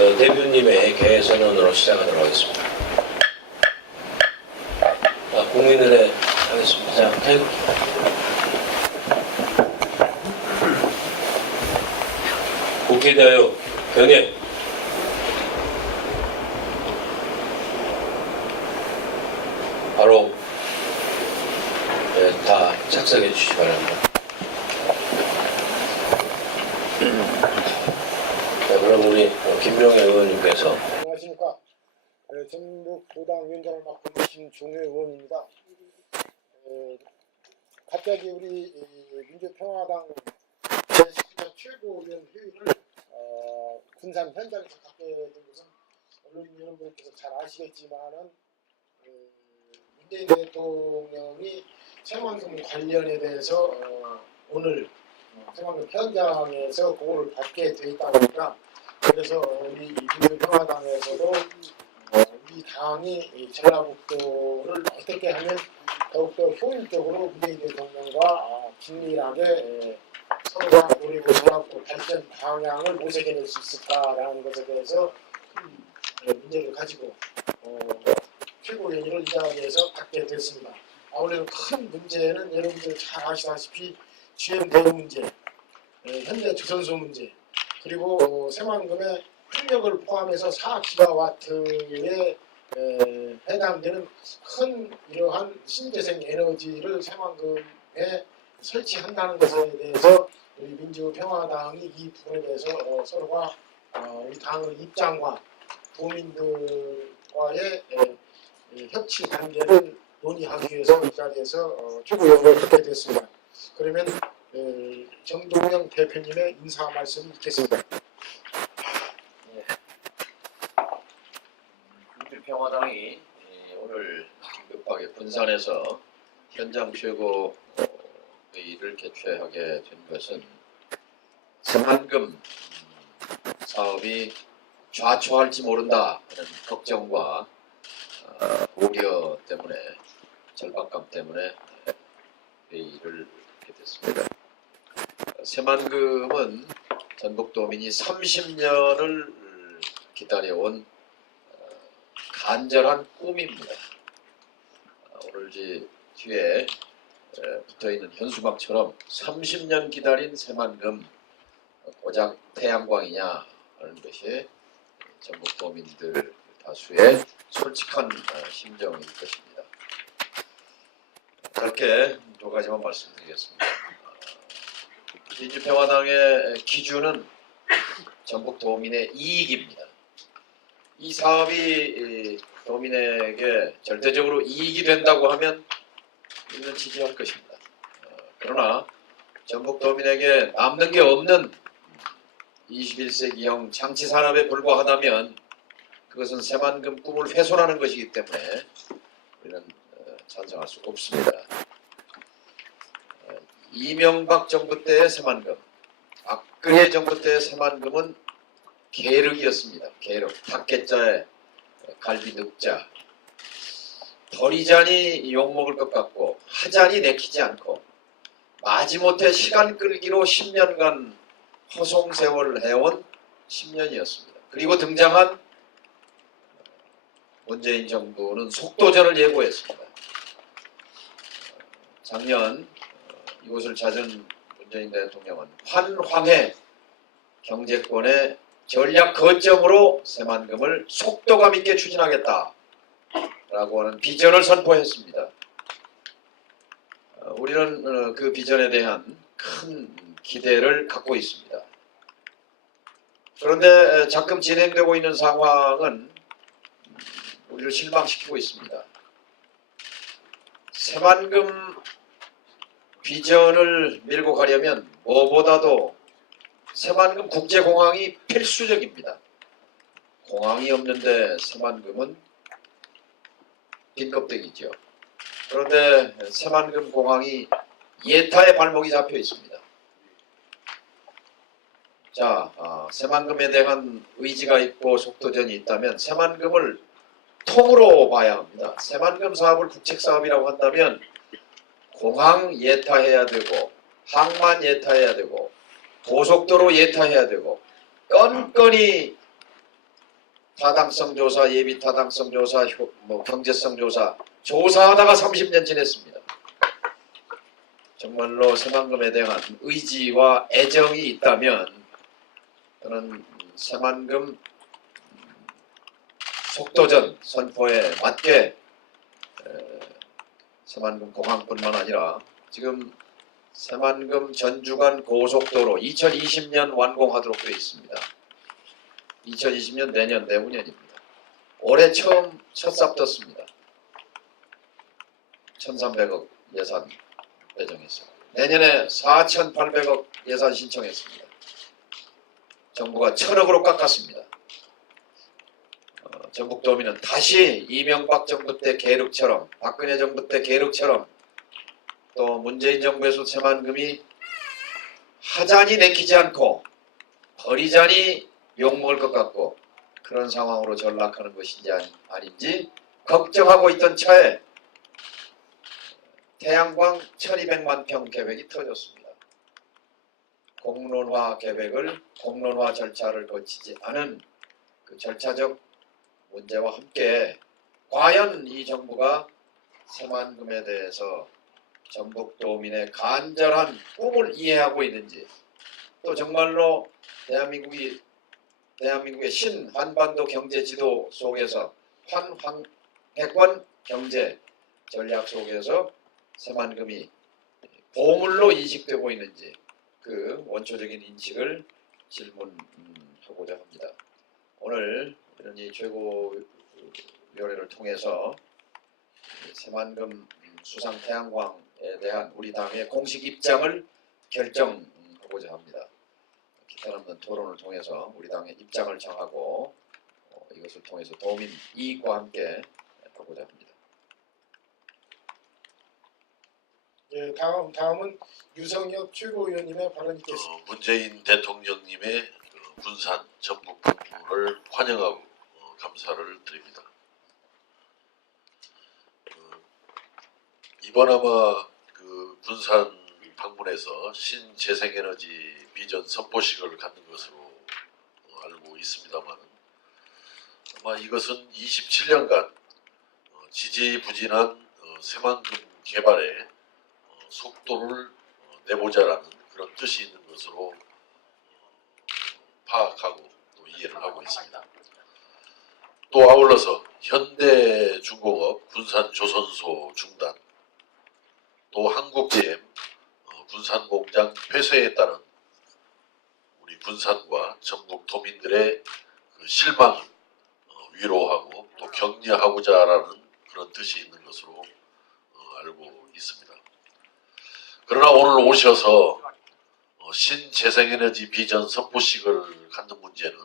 대표님의 개회 선언으로 시작하도록 하겠습니다. 국민들의 하겠습니다. 자, 태국. 국회 대표 경례. 바로 다 착석해 주시기 바랍니다. 그럼 우리 김명애 의원님께서. 안녕하십니까. 전북 도당위원장을 맡고 계신 김종회 의원입니다. 갑자기 우리 민주평화당 제19대 최고위원 회의를 군산 현장에서 갖게 된 것은 언론인 여러분께서 잘 아시겠지만은 문재인 대통령이 새만금 관련에 대해서 오늘 새만금 현장에서 그거를 받게 돼 있다 보니까, 그래서 우리 민주평화당에서도 우리 당이 전라북도를 어떻게 하면 더욱더 효율적으로 문재인 대통령과 긴밀하게 서로가 우리 전라북도 발전 방향을 모색해낼 수 있을까라는 것에 대해서 문제를 가지고 최고위원회를 이 자리에서 갖게 됐습니다. 아무래도 큰 문제는 여러분들 잘 아시다시피 GM 대우 문제, 현대 조선소 문제, 그리고 새만금의 풍력을 포함해서 4기가와트에 해당되는 큰 이러한 신재생 에너지를 새만금에 설치한다는 것에 대해서 우리 민주평화당이 이 부분에 대해서 서로가 우리 당의 입장과 도민들과의 협치 관계를 논의하기 위해서 이 자리에서 최고위원회를 갖게 됐습니다. 그러면 정동영 대표님의 인사 말씀을 듣겠습니다. 민주평화당이 오늘 긴급하게 군산에서 현장 최고 회의를 개최하게 된 것은 새만금 사업이 좌초할지 모른다 하는 걱정과 우려 때문에, 절박감 때문에 회의를 하게 됐습니다. 새만금은 전북도민이 30년을 기다려온 간절한 꿈입니다. 오늘 뒤에 붙어있는 현수막처럼 30년 기다린 새만금 고작 태양광이냐 하는 것이 전북도민들 다수의 솔직한 심정일 것입니다. 짧게 두 가지만 말씀드리겠습니다. 민주평화당의 기준은 전북도민의 이익입니다. 이 사업이 도민에게 절대적으로 이익이 된다고 하면 우리는 지지할 것입니다. 그러나 전북도민에게 남는 게 없는 21세기형 장치산업에 불과하다면 그것은 새만금 꿈을 훼손하는 것이기 때문에 우리는 찬성할 수 없습니다. 이명박 정부 때의 새만금, 박근혜 정부 때의 새만금은 계륵이었습니다. 계륵, 닭개자에 갈비 늑자. 덜이자니 욕먹을 것 같고 하자니 내키지 않고 마지못해 시간 끌기로 10년간 허송세월을 해온 10년이었습니다. 그리고 등장한 문재인 정부는 속도전을 예고했습니다. 작년 이곳을 찾은 문재인 대통령은 환황의 경제권의 전략 거점으로 새만금을 속도감 있게 추진하겠다 라고 하는 비전을 선포했습니다. 우리는 그 비전에 대한 큰 기대를 갖고 있습니다. 그런데 자금 진행되고 있는 상황은 우리를 실망시키고 있습니다. 새만금 비전을 밀고 가려면 무엇보다도 새만금 국제공항이 필수적입니다. 공항이 없는데 새만금은 빈껍데기죠. 그런데 새만금 공항이 예타의 발목이 잡혀 있습니다. 자, 새만금에 대한 의지가 있고 속도전이 있다면 새만금을 통으로 봐야 합니다. 새만금 사업을 국책사업이라고 한다면 공항 예타해야 되고 항만 예타해야 되고 고속도로 예타해야 되고 건건이 타당성 조사, 예비 타당성 조사, 경제성 조사 조사하다가 30년 지냈습니다. 정말로 새만금에 대한 의지와 애정이 있다면 저는 새만금 속도전 선포에 맞게 새만금 공항뿐만 아니라 지금 새만금 전주간 고속도로 2020년 완공하도록 되어 있습니다. 2020년 내년 내후년입니다. 올해 처음 첫삽 떴습니다. 1,300억 예산 배정해서 내년에 4,800억 예산 신청했습니다. 정부가 1,000억으로 깎았습니다. 전북도민은 다시 이명박 정부 때 계륵처럼, 박근혜 정부 때 계륵처럼, 또 문재인 정부에서 새만금이 하자니 내키지 않고 버리자니 욕먹을 것 같고 그런 상황으로 전락하는 것인지 아닌지 걱정하고 있던 차에 태양광 1200만 평 계획이 터졌습니다. 공론화 계획을, 공론화 절차를 거치지 않은 그 절차적 문제와 함께 과연 이 정부가 새만금에 대해서 전북도민의 간절한 꿈을 이해하고 있는지, 또 정말로 대한민국의 신한반도 경제지도 속에서 환환핵관 경제 전략 속에서 새만금이 보물로 인식되고 있는지 그 원초적인 인식을 질문하고자 합니다. 오늘 이런 이 최고위원회를 통해서 새만금 수상 태양광에 대한 우리 당의 공식 입장을 결정하고자 합니다. 기타 남는 토론을 통해서 우리 당의 입장을 정하고 이것을 통해서 도민 이익과 함께 하고자 합니다. 예, 다음은 유성엽 최고위원님의 발언이 있겠습니다. 문재인 대통령님의 군산 전북 방문을 환영하고 감사를 드립니다. 이번 아마 그 군산 방문에서 신재생에너지 비전 선포식을 갖는 것으로 알고 있습니다만, 아마 이것은 27년간 지지부진한 새만금 개발에 속도를 내보자라는 그런 뜻이 있는 것으로 파악하고 또 이해를 하고 있습니다. 또 아울러서 현대중공업 군산조선소 중단, 또 한국GM 군산공장 폐쇄에 따른 우리 군산과 전북 도민들의 그 실망을 위로하고 또 격려하고자라는 그런 뜻이 있는 것으로 알고 있습니다. 그러나 오늘 오셔서 신재생에너지 비전 선포식을 갖는 문제는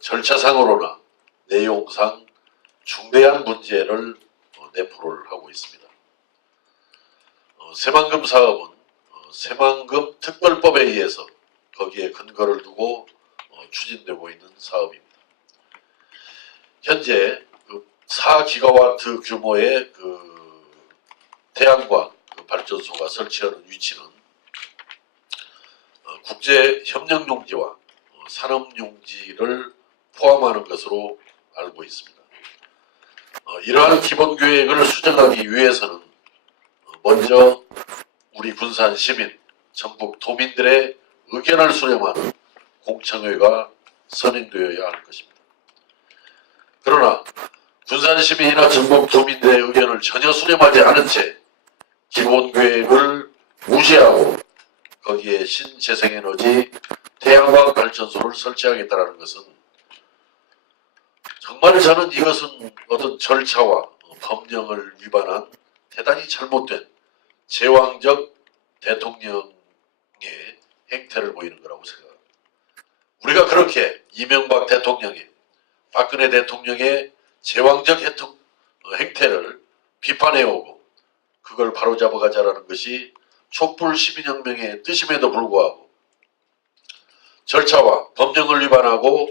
절차상으로나 내용상 중대한 문제를 내포를 하고 있습니다. 새만금 사업은 새만금 특별법에 의해서 거기에 근거를 두고 추진되고 있는 사업입니다. 현재 그 4기가와트 규모의 그 태양광 발전소가 설치하는 위치는 국제 협력용지와 산업용지를 포함하는 것으로 알고 있습니다. 이러한 기본 계획을 수정하기 위해서는 먼저 우리 군산 시민, 전북 도민들의 의견을 수렴하는 공청회가 선행되어야 할 것입니다. 그러나 군산 시민이나 전북 도민들의 의견을 전혀 수렴하지 않은 채 기본 계획을 무시하고 거기에 신재생에너지 태양광 발전소를 설치하겠다는 것은 정말 저는 이것은 어떤 절차와 법령을 위반한 대단히 잘못된 제왕적 대통령의 행태를 보이는 거라고 생각합니다. 우리가 그렇게 이명박 대통령의, 박근혜 대통령의 제왕적 행태를 비판해오고 그걸 바로잡아가자라는 것이 촛불 시민혁명의 뜻임에도 불구하고 절차와 법령을 위반하고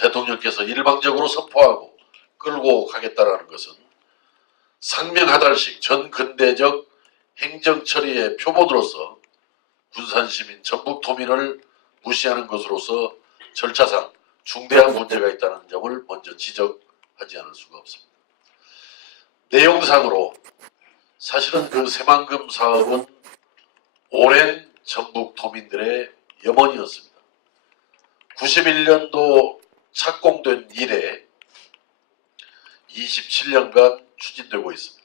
대통령께서 일방적으로 선포하고 끌고 가겠다라는 것은 상명하달식 전근대적 행정처리의 표본으로서 군산시민 전북도민을 무시하는 것으로서 절차상 중대한 문제가 있다는 점을 먼저 지적하지 않을 수가 없습니다. 내용상으로 사실은 그 새만금 사업은 오랜 전북 도민들의 염원이었습니다. 91년도 착공된 이래 27년간 추진되고 있습니다.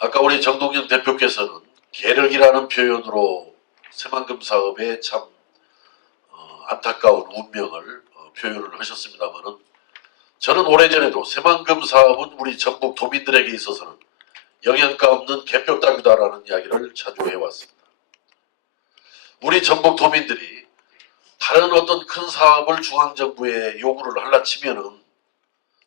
아까 우리 정동영 대표께서는 계륵이라는 표현으로 새만금 사업의 참 안타까운 운명을 표현을 하셨습니다마는 저는 오래전에도 새만금 사업은 우리 전북 도민들에게 있어서는 영양가 없는 개뼈 따기다라는 이야기를 자주 해왔습니다. 우리 전북 도민들이 다른 어떤 큰 사업을 중앙정부에 요구를 하려 치면은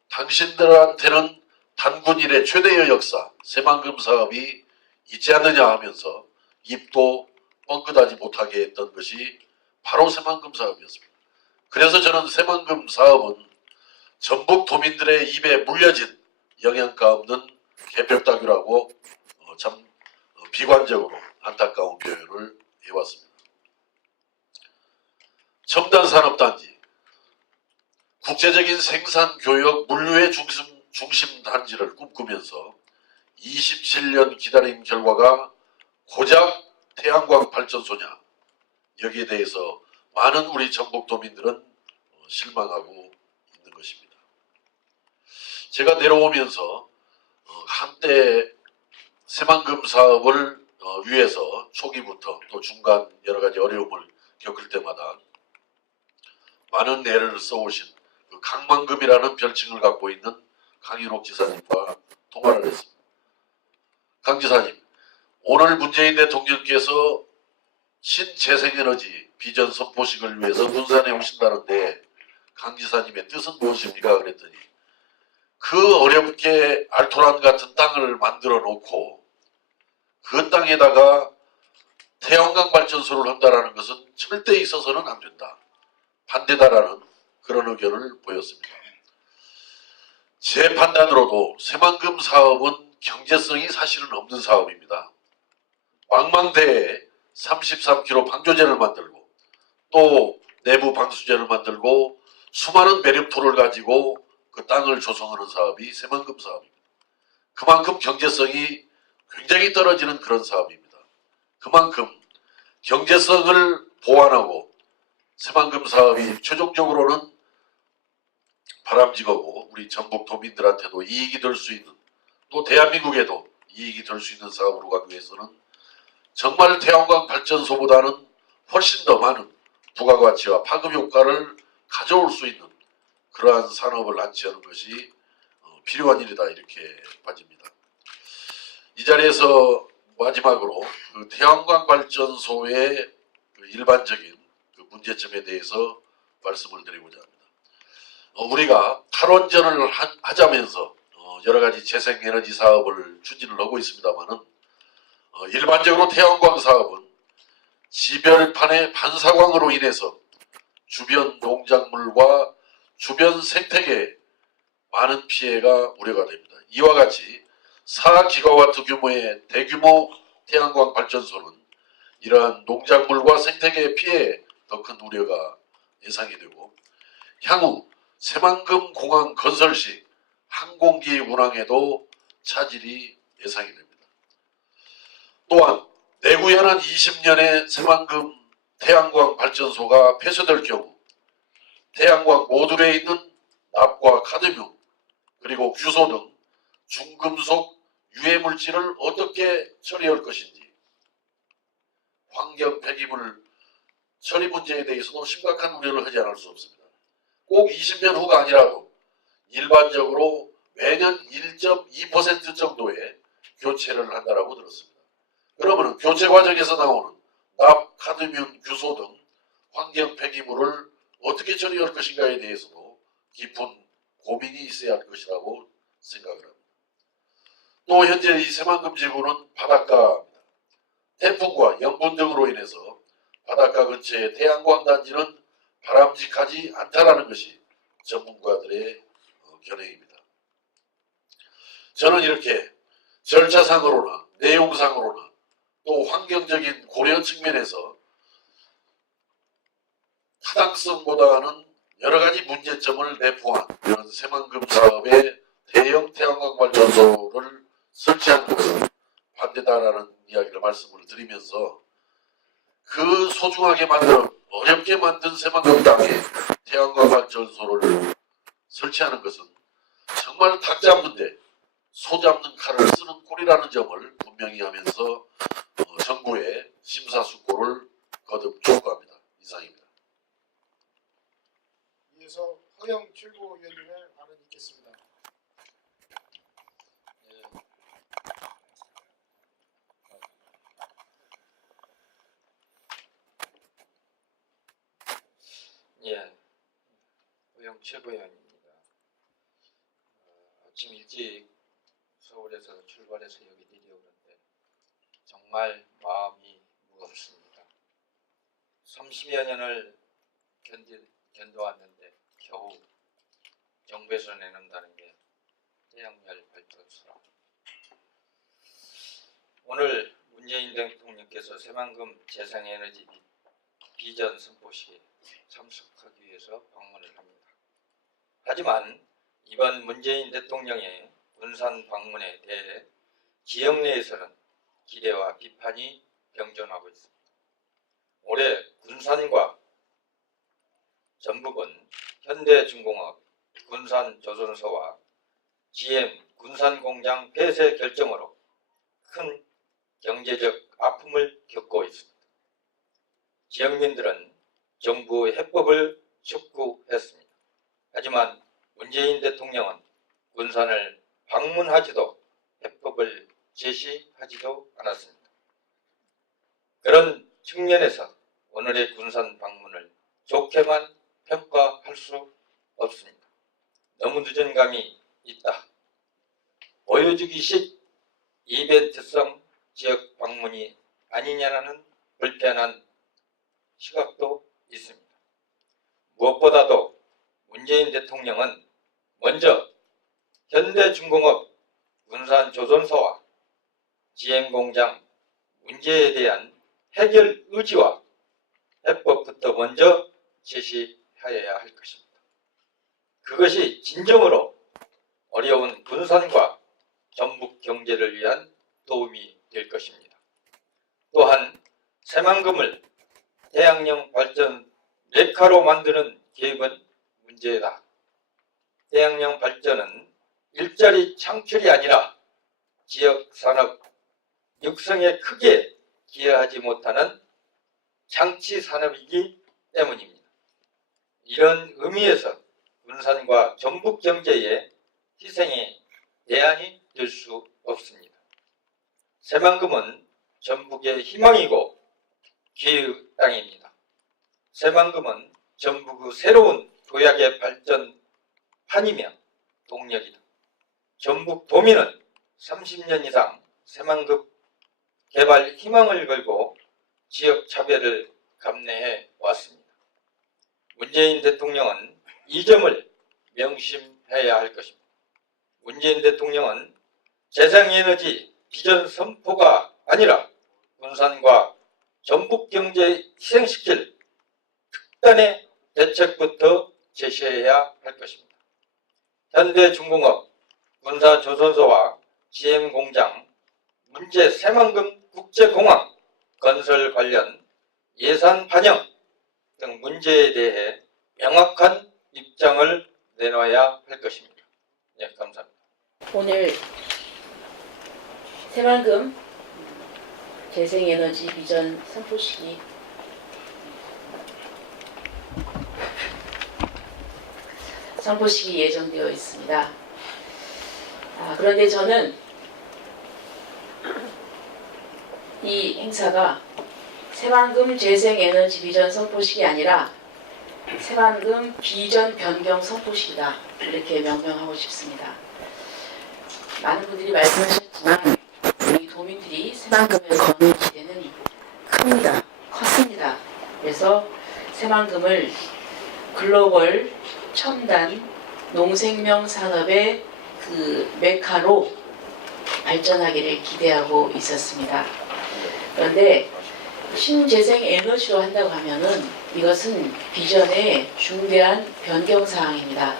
당신들한테는 단군 이래 최대의 역사 새만금 사업이 있지 않느냐 하면서 입도 뻥끗하지 못하게 했던 것이 바로 새만금 사업이었습니다. 그래서 저는 새만금 사업은 전북 도민들의 입에 물려진 영양가 없는 개벽다귀라고 참 비관적으로 안타까운 표현을 해왔습니다. 첨단산업단지, 국제적인 생산, 교역, 물류의 중심 단지를 꿈꾸면서 27년 기다린 결과가 고작 태양광 발전소냐, 여기에 대해서 많은 우리 전북 도민들은 실망하고 있는 것입니다. 제가 내려오면서 한때 새만금 사업을 위해서 초기부터 또 중간 여러 가지 어려움을 겪을 때마다 많은 애를 써오신 그 강만금이라는 별칭을 갖고 있는 강인옥 지사님과 통화를 했습니다. 강 지사님, 오늘 문재인 대통령께서 신재생에너지 비전 선포식을 위해서 군산에 오신다는데 강 지사님의 뜻은 무엇입니까? 그랬더니 그 어렵게 알토란 같은 땅을 만들어 놓고 그 땅에다가 태양광 발전소를 한다는 것은 절대 있어서는 안 된다. 반대다라는 그런 의견을 보였습니다. 제 판단으로도 새만금 사업은 경제성이 사실은 없는 사업입니다. 망망대해에 33km 방조제를 만들고 또 내부 방수제를 만들고 수많은 매립토를 가지고 그 땅을 조성하는 사업이 새만금 사업입니다. 그만큼 경제성이 굉장히 떨어지는 그런 사업입니다. 그만큼 경제성을 보완하고 새만금 사업이 최종적으로는 바람직하고 우리 전북 도민들한테도 이익이 될 수 있는 또 대한민국에도 이익이 될 수 있는 사업으로 가기 위해서는 정말 태양광 발전소보다는 훨씬 더 많은 부가가치와 파급 효과를 가져올 수 있는 그러한 산업을 안치하는 것이 필요한 일이다 이렇게 봐집니다. 이 자리에서 마지막으로 그 태양광 발전소의 그 일반적인 그 문제점에 대해서 말씀을 드리고자 합니다. 우리가 탈원전을 하자면서 여러 가지 재생에너지 사업을 추진을 하고 있습니다만은 일반적으로 태양광 사업은 지별판의 반사광으로 인해서 주변 농작물과 주변 생태계에 많은 피해가 우려가 됩니다. 이와 같이 4기가와트 규모의 대규모 태양광 발전소는 이러한 농작물과 생태계의 피해에 더 큰 우려가 예상이 되고 향후 새만금 공항 건설 시 항공기 운항에도 차질이 예상이 됩니다. 또한 내구 연한 20년의 새만금 태양광 발전소가 폐쇄될 경우 태양광 모듈에 있는 납과 카드뮴 그리고 규소 등 중금속 유해물질을 어떻게 처리할 것인지 환경 폐기물 처리 문제에 대해서도 심각한 우려를 하지 않을 수 없습니다. 꼭 20년 후가 아니라도 일반적으로 매년 1.2% 정도의 교체를 한다고 들었습니다. 그러면 교체 과정에서 나오는 납, 카드뮴, 규소 등 환경 폐기물을 어떻게 처리할 것인가에 대해서도 깊은 고민이 있어야 할 것이라고 생각을 합니다. 또 현재 이 새만금 지구는 바닷가입니다. 태풍과 영분 등으로 인해서 바닷가 근처의 태양광 단지는 바람직하지 않다라는 것이 전문가들의 견해입니다. 저는 이렇게 절차상으로나 내용상으로나 또 환경적인 고려 측면에서 타당성보다는 여러 가지 문제점을 내포한 이런 새만금 사업의 대형 태양광 발전소를 설치한 것은 반대다라는 이야기를 말씀을 드리면서 그 소중하게 만든 어렵게 만든 새만금 땅에 태양광 발전소를 설치하는 것은 정말 닭 잡는데 소 잡는 칼을 쓰는 꼴이라는 점을 분명히 하면서 정부의 심사숙고를 거듭 촉구합니다. 이상입니다. 이어서 허영 최고위원님의 발언 있겠습니다. 예, 허영 최고위원입니다. 아침 일찍 서울에서 출발해서 여기 내려오는데 정말 마음이 무겁습니다. 30여 년을 견뎌왔는데 겨우 정부에서 내놓는다는 게 태양열 발전소라. 오늘 문재인 대통령께서 새만금 재생에너지 비전 선포식에 참석하기 위해서 방문을 합니다. 하지만 이번 문재인 대통령의 군산 방문에 대해 지역 내에서는 기대와 비판이 병존하고 있습니다. 올해 군산과 전북은 현대중공업 군산조선소와 GM 군산공장 폐쇄 결정으로 큰 경제적 아픔을 겪고 있습니다. 지역민들은 정부의 해법을 촉구했습니다. 하지만 문재인 대통령은 군산을 방문하지도 해법을 제시하지도 않았습니다. 그런 측면에서 오늘의 군산 방문을 좋게만 평가할 수 없습니다. 너무 늦은 감이 있다. 보여주기식 이벤트성 지역 방문이 아니냐는 불편한 시각도 있습니다. 무엇보다도 문재인 대통령은 먼저 현대중공업 군산조선소와 GM공장 문제에 대한 해결 의지와 해법부터 먼저 제시하여야 할 것입니다. 그것이 진정으로 어려운 군산과 전북 경제를 위한 도움이 될 것입니다. 또한 새만금을 태양력 발전 메카로 만드는 계획은 문제다. 태양력 발전은 일자리 창출이 아니라 지역 산업 육성에 크게 기여하지 못하는 장치 산업이기 때문입니다. 이런 의미에서 군산과 전북 경제의 희생에 대안이 될 수 없습니다. 새만금은 전북의 희망이고 기회의 땅입니다. 새만금은 전북의 새로운 도약의 발전판이며 동력이다. 전북 도민은 30년 이상 새만금 개발 희망을 걸고 지역 차별을 감내해 왔습니다. 문재인 대통령은 이 점을 명심해야 할 것입니다. 문재인 대통령은 재생에너지 비전 선포가 아니라 군산과 전북 경제 희생시킬 특단의 대책부터 제시해야 할 것입니다. 현대중공업 군산조선소와 GM공장 문제 새만금 국제공항 건설 관련 예산 반영 등 문제에 대해 명확한 입장을 내놔야 할 것입니다. 네, 감사합니다. 오늘 새만금 재생에너지 비전 선포식이 예정되어 있습니다. 그런데 저는 이 행사가 새만금 재생에너지 비전 선포식이 아니라 새만금 비전 변경 선포식이다. 이렇게 명명하고 싶습니다. 많은 분들이 말씀하셨지만 우리 도민들이 새만금에 거는 기대는 컸습니다. 그래서 새만금을 글로벌 첨단 농생명 산업의 그 메카로 발전하기를 기대하고 있었습니다. 그런데 신재생 에너지로 한다고 하면은 이것은 비전의 중대한 변경 사항입니다.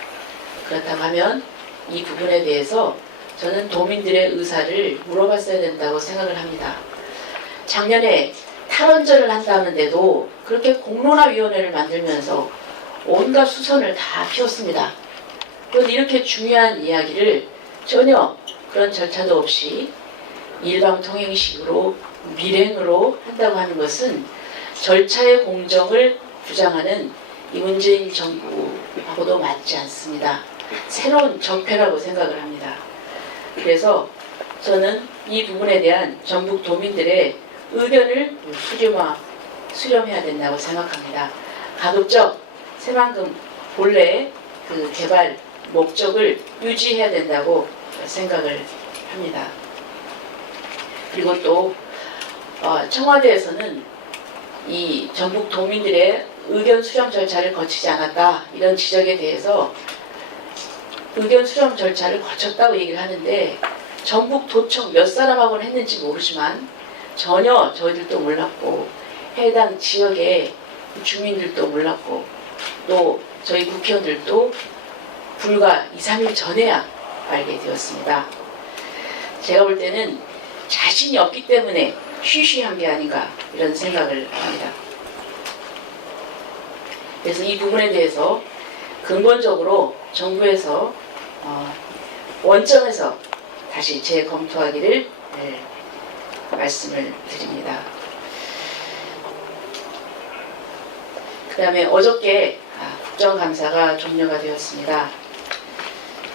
그렇다고 하면 이 부분에 대해서 저는 도민들의 의사를 물어봤어야 된다고 생각을 합니다. 작년에 탈원전을 한다는데도 그렇게 공론화위원회를 만들면서 온갖 수선을 다 피웠습니다. 그런데 이렇게 중요한 이야기를 전혀 그런 절차도 없이 일방통행식으로 밀행으로 한다고 하는 것은 절차의 공정을 주장하는 이 문재인 정부하고도 맞지 않습니다. 새로운 적폐라고 생각을 합니다. 그래서 저는 이 부분에 대한 전북 도민들의 의견을 수렴해야 된다고 생각합니다. 가급적 새만금 본래 그 개발 목적을 유지해야 된다고 생각을 합니다. 그리고 또 청와대에서는 이 전북 도민들의 의견 수렴 절차를 거치지 않았다 이런 지적에 대해서 의견 수렴 절차를 거쳤다고 얘기를 하는데 전북 도청 몇 사람하고는 했는지 모르지만 전혀 저희들도 몰랐고 해당 지역의 주민들도 몰랐고 또 저희 국회의원들도 불과 2, 3일 전에야 알게 되었습니다. 제가 볼 때는 자신이 없기 때문에 쉬쉬한 게 아닌가 이런 생각을 합니다. 그래서 이 부분에 대해서 근본적으로 정부에서 원점에서 다시 재검토하기를 말씀을 드립니다. 그 다음에 어저께 국정감사가 종료가 되었습니다.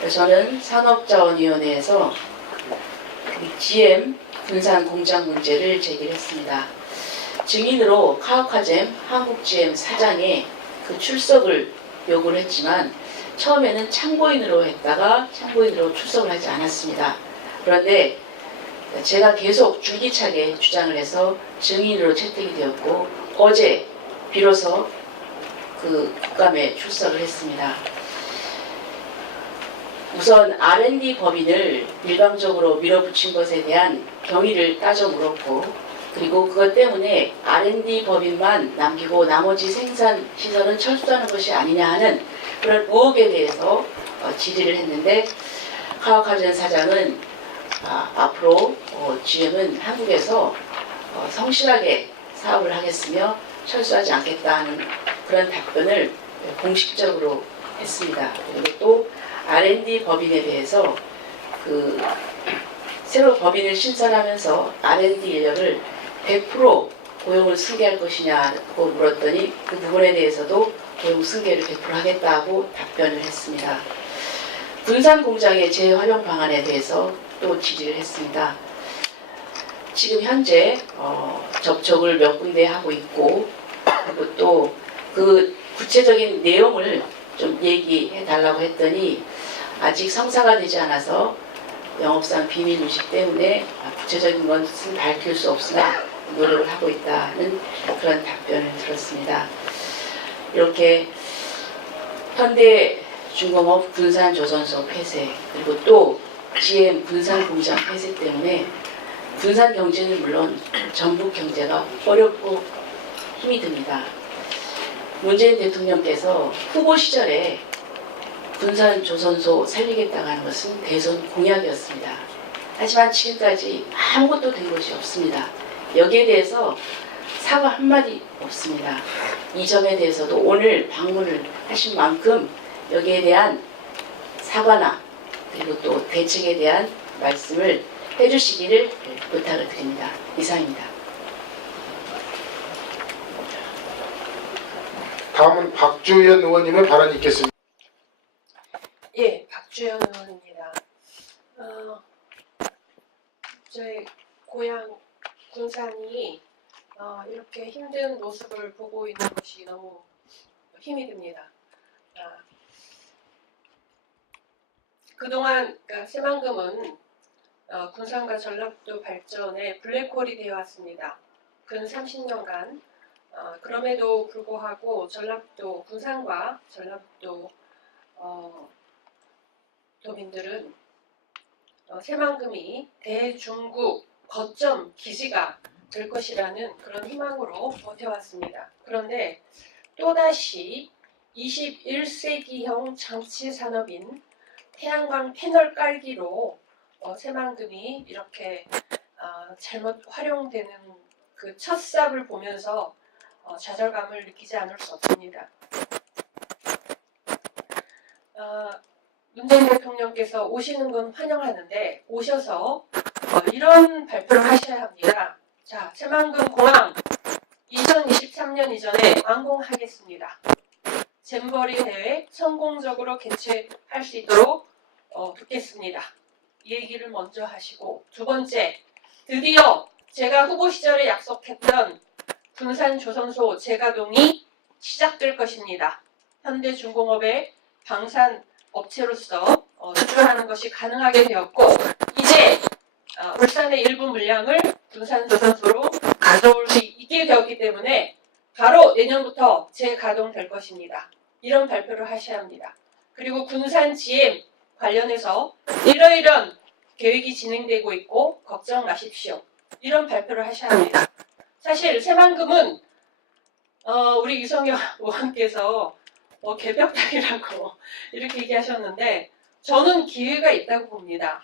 저는 산업자원위원회에서 GM 군산 공장 문제를 제기했습니다. 증인으로 카오카잼 한국GM 사장의 그 출석을 요구를 했지만 처음에는 참고인으로 했다가 참고인으로 출석을 하지 않았습니다. 그런데 제가 계속 줄기차게 주장을 해서 증인으로 채택이 되었고 어제 비로소 그 국감에 출석을 했습니다. 우선 R&D 법인을 일방적으로 밀어붙인 것에 대한 경위를 따져 물었고 그리고 그것 때문에 R&D 법인만 남기고 나머지 생산 시설은 철수하는 것이 아니냐 하는 그런 의혹에 대해서 질의를 했는데 카오카젠 사장은 앞으로 GM은 한국에서 성실하게 사업을 하겠으며 철수하지 않겠다는 그런 답변을 공식적으로 했습니다. 그리고 또 R&D 법인에 대해서 새로 법인을 신설하면서 R&D 인력을 100% 고용을 승계할 것이냐고 물었더니 그 부분에 대해서도 고용 승계를 100% 하겠다고 답변을 했습니다. 군산 공장의 재활용 방안에 대해서 또 질의를 했습니다. 지금 현재 접촉을 몇 군데 하고 있고 그리고 또 그 구체적인 내용을 좀 얘기해 달라고 했더니 아직 성사가 되지 않아서 영업상 비밀 유지 때문에 구체적인 것은 밝힐 수 없으나 노력을 하고 있다는 그런 답변을 들었습니다. 이렇게 현대중공업 군산조선소 폐쇄 그리고 또 GM 군산공장 폐쇄 때문에 군산 경제는 물론 전북 경제가 어렵고 힘이 듭니다. 문재인 대통령께서 후보 시절에 군산조선소 살리겠다고 하는 것은 대선 공약이었습니다. 하지만 지금까지 아무것도 된 것이 없습니다. 여기에 대해서 사과 한마디 없습니다. 이 점에 대해서도 오늘 방문을 하신 만큼 여기에 대한 사과나 그리고 또 대책에 대한 말씀을 해주시기를 부탁을 드립니다. 이상입니다. 다음은 박주연 의원님의 발언이 있겠습니다. 예, 박주연 의원입니다. 저희 고향 군산이 이렇게 힘든 모습을 보고 있는 것이 너무 힘이 듭니다. 그동안 그러니까 새만금은 군산과 전라북도 발전에 블랙홀이 되어 왔습니다. 근 30년간 그럼에도 불구하고 전라북도 군산과 전라북도 도민들은 새만금이 대중국 거점 기지가 될 것이라는 그런 희망으로 버텨왔습니다. 그런데 또다시 21세기형 장치 산업인 태양광 패널 깔기로 새만금이 이렇게 잘못 활용되는 그 첫 삽을 보면서 좌절감을 느끼지 않을 수 없습니다. 문재인 대통령께서 오시는 건 환영하는데 오셔서 이런 발표를 하셔야 합니다. 자, 새만금 공항 2023년 이전에 완공하겠습니다. 잼버리 대회 성공적으로 개최할 수 있도록 돕겠습니다. 이 얘기를 먼저 하시고, 두 번째, 드디어 제가 후보 시절에 약속했던 군산조선소 재가동이 시작될 것입니다. 현대중공업의 방산 업체로서 수주하는 것이 가능하게 되었고, 이제 울산의 일부 물량을 군산조선소로 가져올 수 있게 되었기 때문에 바로 내년부터 재가동될 것입니다. 이런 발표를 하셔야 합니다. 그리고 군산 GM 관련해서 이러이런 계획이 진행되고 있고 걱정 마십시오. 이런 발표를 하셔야 합니다. 사실 새만금은 우리 유성엽 의원께서 개벽당이라고 이렇게 얘기하셨는데 저는 기회가 있다고 봅니다.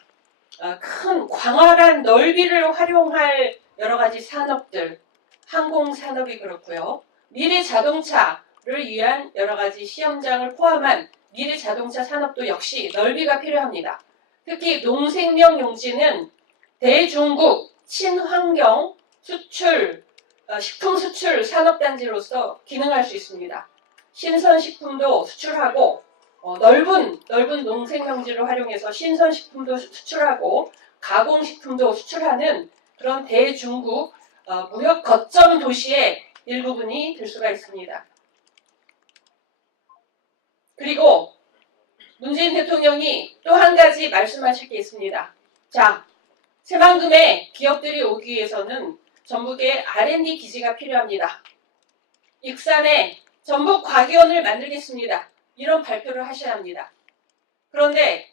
큰 광활한 넓이를 활용할 여러 가지 산업들, 항공산업이 그렇고요. 미래 자동차를 위한 여러 가지 시험장을 포함한 미래 자동차 산업도 역시 넓이가 필요합니다. 특히 농생명 용지는 대중국 친환경 수출, 식품 수출 산업단지로서 기능할 수 있습니다. 신선식품도 수출하고 넓은 농생명지를 활용해서 신선식품도 수출하고 가공식품도 수출하는 그런 대중국 무역 거점 도시의 일부분이 될 수가 있습니다. 그리고 문재인 대통령이 또 한 가지 말씀하실 게 있습니다. 자, 새만금에 기업들이 오기 위해서는 전북에 R&D 기지가 필요합니다. 익산에 전북과기원을 만들겠습니다. 이런 발표를 하셔야 합니다. 그런데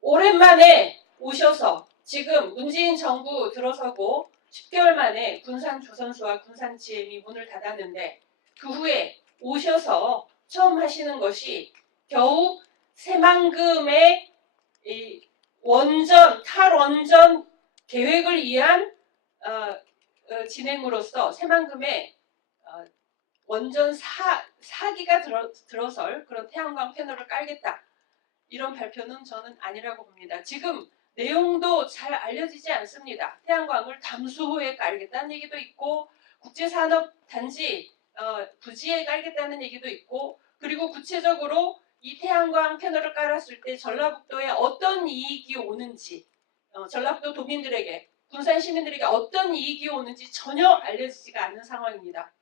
오랜만에 오셔서 지금 문재인 정부 들어서고 10개월 만에 군산조선소와 군산GM이 문을 닫았는데 그 후에 오셔서 처음 하시는 것이 겨우 새만금의 이 탈원전 계획을 위한 진행으로서 새만금의 원전 4기가 들어설 그런 태양광 패널을 깔겠다. 이런 발표는 저는 아니라고 봅니다. 지금 내용도 잘 알려지지 않습니다. 태양광을 담수호에 깔겠다는 얘기도 있고 국제산업단지 부지에 깔겠다는 얘기도 있고 그리고 구체적으로 이 태양광 패널을 깔았을 때 전라북도에 어떤 이익이 오는지 전라북도 도민들에게 군산 시민들에게 어떤 이익이 오는지 전혀 알려지지가 않는 상황입니다.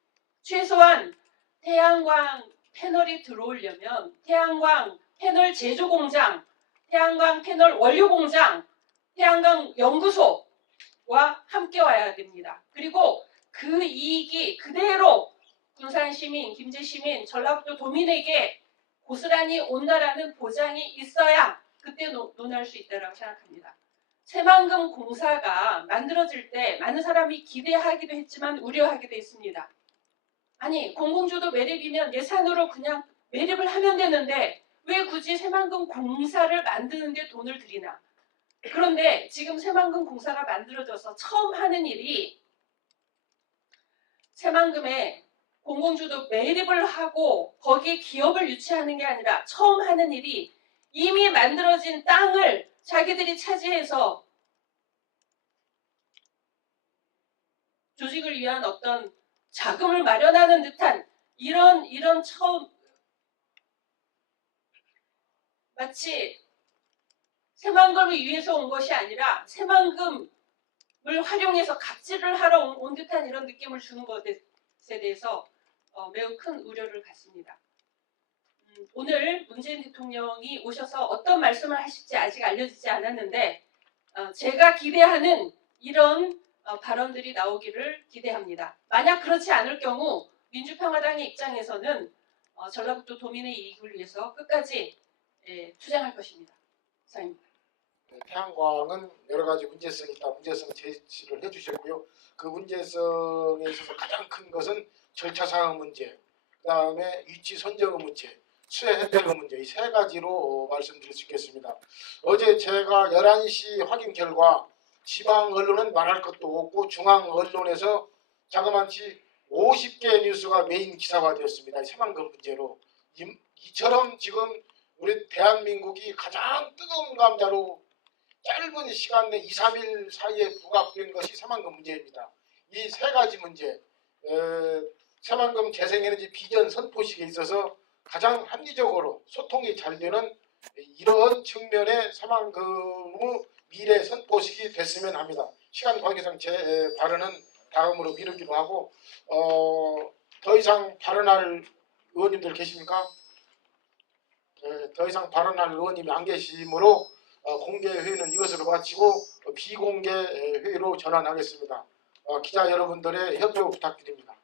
최소한 태양광 패널이 들어오려면 태양광 패널 제조 공장, 태양광 패널 원료 공장, 태양광 연구소와 함께 와야 됩니다. 그리고 그 이익이 그대로 군산 시민, 김제 시민, 전라북도 도민에게 고스란히 온다라는 보장이 있어야 그때 논할 수 있다고 생각합니다. 새만금 공사가 만들어질 때 많은 사람이 기대하기도 했지만 우려하기도 했습니다. 아니 공공주도 매립이면 예산으로 그냥 매립을 하면 되는데 왜 굳이 새만금 공사를 만드는데 돈을 들이나. 그런데 지금 새만금 공사가 만들어져서 처음 하는 일이 새만금에 공공주도 매립을 하고 거기에 기업을 유치하는 게 아니라 처음 하는 일이 이미 만들어진 땅을 자기들이 차지해서 조직을 위한 어떤 자금을 마련하는 듯한 이런 처음 마치 새만금을 위해서 온 것이 아니라 새만금을 활용해서 갑질을 하러 온 듯한 이런 느낌을 주는 것에 대해서 매우 큰 우려를 갖습니다. 오늘 문재인 대통령이 오셔서 어떤 말씀을 하실지 아직 알려지지 않았는데 제가 기대하는 이런 발언들이 나오기를 기대합니다. 만약 그렇지 않을 경우 민주평화당의 입장에서는 전라북도 도민의 이익을 위해서 끝까지 투쟁할 것입니다. 이상입니다. 태양광은 여러 가지 문제성이 있다. 문제성 제시를 해주셨고요. 그 문제성에 있어서 가장 큰 것은 절차상황 문제, 그다음에 위치 선정의 문제, 수혜 혜택의 문제 이 세 가지로 말씀드릴 수 있겠습니다. 어제 제가 11시 확인 결과 지방 언론은 말할 것도 없고 중앙 언론에서 자그마치 50개 뉴스가 메인 기사화되었습니다. 새만금 문제로. 이처럼 지금 우리 대한민국이 가장 뜨거운 감자로 짧은 시간 내 2, 3일 사이에 부각된 것이 새만금 문제입니다. 이 세 가지 문제, 새만금 재생에너지 비전 선포식에 있어서 가장 합리적으로 소통이 잘 되는 이런 측면의 새만금의 미래 선포식이 됐으면 합니다. 시간 관계상 제 발언은 다음으로 미루기로 하고 더 이상 발언할 의원님들 계십니까? 더 이상 발언할 의원님이 안 계시므로 공개 회의는 이것으로 마치고 비공개 회의로 전환하겠습니다. 기자 여러분들의 협조 부탁드립니다.